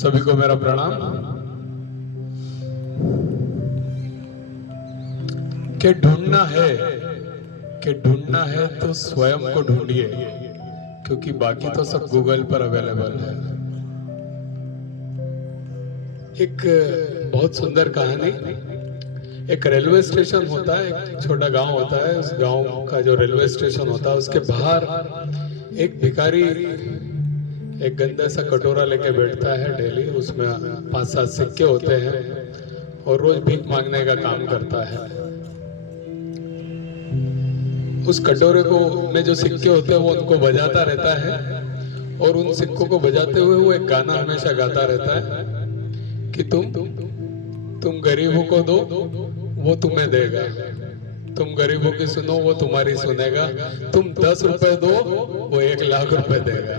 सभी को मेरा प्रणाम। कि ढूंढना है तो स्वयं को ढूंढिए, क्योंकि बाकी तो सब गूगल पर अवेलेबल है। एक बहुत सुंदर कहानी। एक रेलवे स्टेशन होता है, एक छोटा गांव होता है। उस गांव का जो रेलवे स्टेशन होता है उसके बाहर एक भिखारी एक गंदा सा कटोरा लेके बैठता है डेली। उसमें 5-7 सिक्के होते हैं और रोज भीख मांगने का काम करता है। उस कटोरे को में जो सिक्के होते हैं वो उनको बजाता रहता है और उन सिक्कों को बजाते हुए वो एक गाना हमेशा गाता रहता है कि तुम गरीबों को दो वो तुम्हें देगा, तुम गरीबों की सुनो वो तुम्हारी सुनेगा, तुम 10 रुपए दो वो 1 लाख रुपए देगा।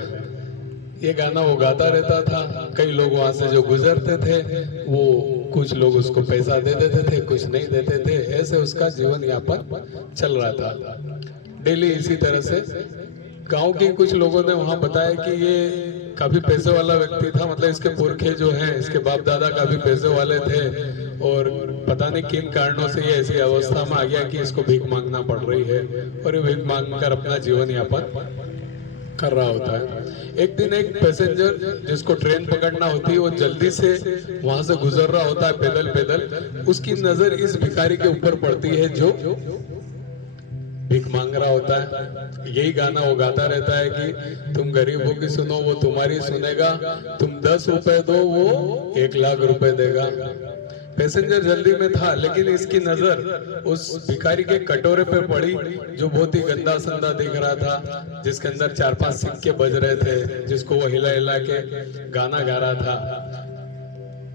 ये गाना वो गाता रहता था। कई लोग वहां से जो गुजरते थे वो कुछ लोग उसको पैसा दे देते थे, कुछ नहीं देते थे। ऐसे उसका जीवन यापन चल रहा था। डेली इसी तरह से गांव के कुछ लोगों ने वहां बताया कि ये काफी पैसे वाला व्यक्ति था, मतलब इसके पुरखे जो हैं, इसके बाप दादा काफी पैसे वाले थे और पता नहीं किन कारणों से ये ऐसी अवस्था में आ गया कि इसको भीख मांगना पड़ रही है और ये भीख मांगकर अपना जीवन यापन कर रहा होता है। एक दिन एक पैसेंजर जिसको ट्रेन पकड़ना होती है वो जल्दी से वहां से गुजर रहा होता है पैदल पैदल। उसकी नजर इस भिखारी के ऊपर पड़ती है जो भीख मांग रहा होता है। यही गाना वो गाता रहता है कि तुम गरीबों की सुनो वो तुम्हारी सुनेगा, तुम 10 रुपए दो वो 1 लाख रुपए देगा। पैसेंजर जल्दी में था लेकिन इसकी नजर उस भिखारी के कटोरे पे पड़ी जो बहुत ही गंदा संदा दिख रहा था, जिसके अंदर 4-5 सिक्के बज रहे थे, जिसको वो हिला हिला के गाना गा रहा था।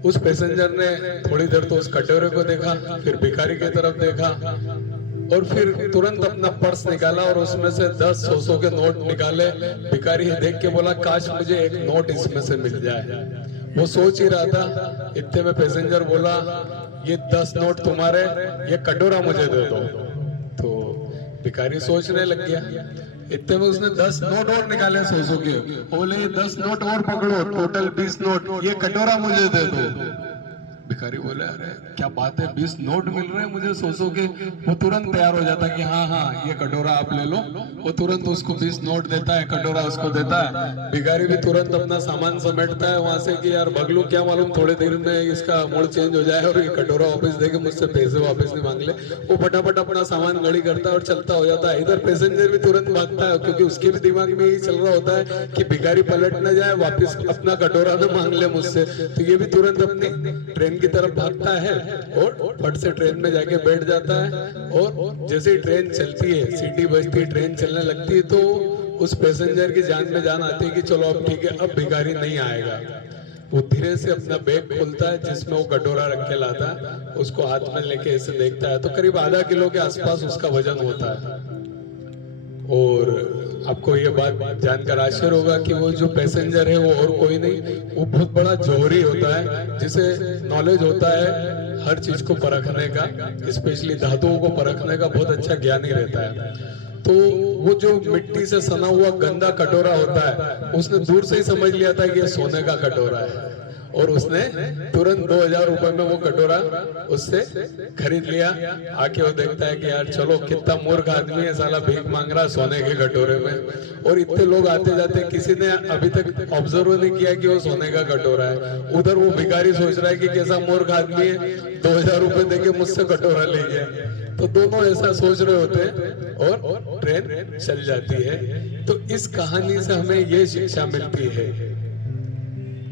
उस पैसेंजर ने थोड़ी देर तो उस कटोरे को देखा, फिर भिखारी की तरफ देखा और फिर तुरंत अपना पर्स निकाला और उसमें से 10-100 के नोट निकाले। भिखारी देख के बोला काश मुझे एक नोट इसमें से मिल जाए। वो सोच ही रहा था, इतने में पैसेंजर बोला ये 10 नोट तुम्हारे, ये कटोरा मुझे दे दो। तो भिखारी सोचने लग गया। इतने में उसने 10 नोट और निकाले 100 के। बोले 10 नोट और पकड़ो, टोटल 20 नोट, ये कटोरा मुझे दे दो। भिखारी बोले अरे क्या बात है, 20 नोट मिल रहे हैं मुझे 100 के। वो तुरंत तैयार हो जाता कि हाँ ये कटोरा आप ले लो। वो तुरंत उसको 20 नोट देता है, कटोरा उसको देता है। भिखारी भी तुरंत अपना सामान समेटता है वहां से कि यार भगलू, क्या मालूम थोड़े देर में इसका मूड चेंज हो जाए और ये कटोरा वापस देके मुझसे पैसे वापस नहीं मांग ले। वो फटाफट अपना सामान गड़ी करता है और चलता हो जाता है। इधर पैसेंजर भी तुरंत भागता है क्योंकि उसके भी दिमाग में यही चल रहा होता है कि भिखारी पलट न जाए, वापस अपना कटोरा न मांग ले मुझसे। तो ये भी तुरंत अपनी ट्रेन की तरफ भागता है और फट से ट्रेन में जाके बैठ जाता है। और जैसे ही ट्रेन चलती है, सीटी बजती है, ट्रेन चलने लगती है, तो उस पैसेंजर की जान में जान आती है कि चलो अब ठीक है, अब भिखारी नहीं आएगा। वो धीरे से अपना बैग खोलता है जिसमें वो कटोरा रख के लाता है, उसको हाथ में लेके ऐसे देखता है तो करीब आधा किलो के आसपास उसका वजन होता है। और आपको ये बात जानकर आश्चर्य होगा कि वो जो पैसेंजर है वो और कोई नहीं, वो बहुत बड़ा जोहरी होता है जिसे नॉलेज होता है हर चीज को परखने का, स्पेशली धातुओं को परखने का बहुत अच्छा ज्ञानी रहता है। तो वो जो मिट्टी से सना हुआ गंदा कटोरा होता है उसने दूर से ही समझ लिया था कि ये सोने का कटोरा है और उसने तुरंत 2000 रुपए में वो कटोरा उससे खरीद लिया। आके वो देखता है कि यार चलो कितना मूर्ख आदमी है, साला भीख मांग रहा सोने के कटोरे में। और इतने लोग आते जाते, किसी ने अभी तक ऑब्जर्व नहीं किया कि वो सोने का कटोरा है। उधर वो भिखारी सोच रहा है कि कैसा मूर्ख आदमी है, 2000 रुपए देके मुझसे कटोरा ले गया। तो दोनों ऐसा सोच रहे होते हैं और ट्रेन चल जाती है। तो इस कहानी से हमें ये शिक्षा मिलती है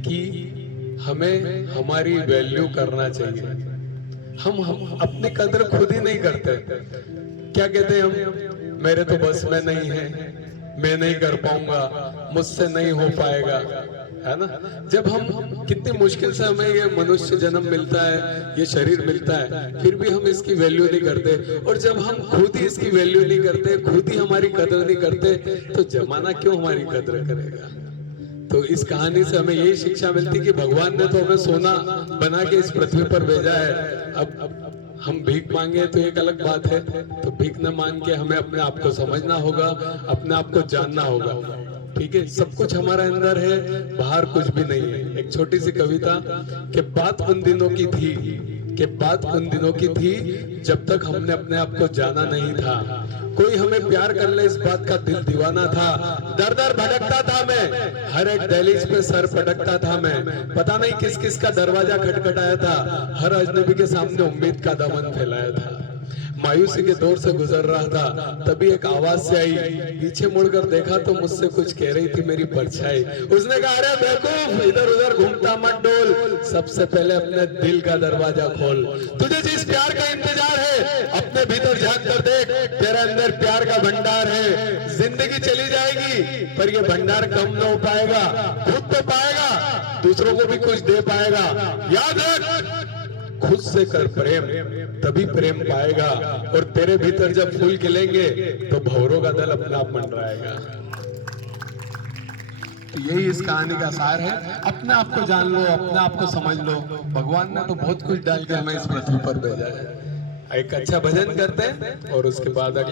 कि हमें हमारी वैल्यू करना चाहिए। हम अपनी कदर खुद ही नहीं करते। क्या कहते हैं हम, मेरे तो बस में नहीं है, मैं नहीं कर पाऊंगा, मुझसे नहीं हो पाएगा, है ना। जब हम कितनी मुश्किल से हमें ये मनुष्य जन्म मिलता है, ये शरीर मिलता है, फिर भी हम इसकी वैल्यू नहीं करते। और जब हम खुद ही इसकी वैल्यू नहीं करते, खुद ही हमारी कदर नहीं करते, तो जमाना क्यों हमारी कदर करेगा। तो इस कहानी से हमें यही शिक्षा मिलती कि भगवान ने तो हमें सोना बना के इस पृथ्वी पर भेजा है। अब हम भीख मांगे तो एक अलग बात है, तो भीख न मांग के हमें अपने आप को समझना होगा, अपने आप को जानना होगा। ठीक है, सब कुछ हमारे अंदर है, बाहर कुछ भी नहीं है। एक छोटी सी कविता कि बात उन दिनों की थी, कि बात उन दिनों की थी जब तक हमने अपने आप को जाना नहीं था। कोई हमें प्यार कर ले इस बात का दिल दीवाना था। दर दर भटकता था मैं, हर एक दहलीज पे सर पटकता था मैं। पता नहीं किस किस का दरवाजा खटखटाया था, हर अजनबी के सामने उम्मीद का दामन फैलाया था। मायूसी के दौर से गुजर रहा था, तभी एक आवाज से आई, पीछे मुड़कर देखा तो मुझसे कुछ कह रही थी मेरी परछाई। उसने कहा, अरे बेवकूफ, इधर उधर घूमता मत डोल, सबसे पहले अपने दिल का दरवाजा खोल। तुझे जिस प्यार का इंतजार है, अपने भीतर झांक कर देख, तेरे अंदर प्यार का भंडार है। जिंदगी चली जाएगी पर ये भंडार कम न हो पाएगा। खुद तो पाएगा, दूसरों को भी कुछ दे पाएगा। याद रख, खुद से कर प्रेम, तभी प्रेम पाएगा। और तेरे भीतर जब फूल खिलेंगे तो भंवरों का दल अपने आप मंडराएगा। तो यही इस कहानी का सार है। अपने आप को जान लो, अपने आप को समझ लो। भगवान ने तो बहुत कुछ डाल के हमें इस पृथ्वी पर भेजा है। एक अच्छा भजन करते हैं और उसके बाद अगले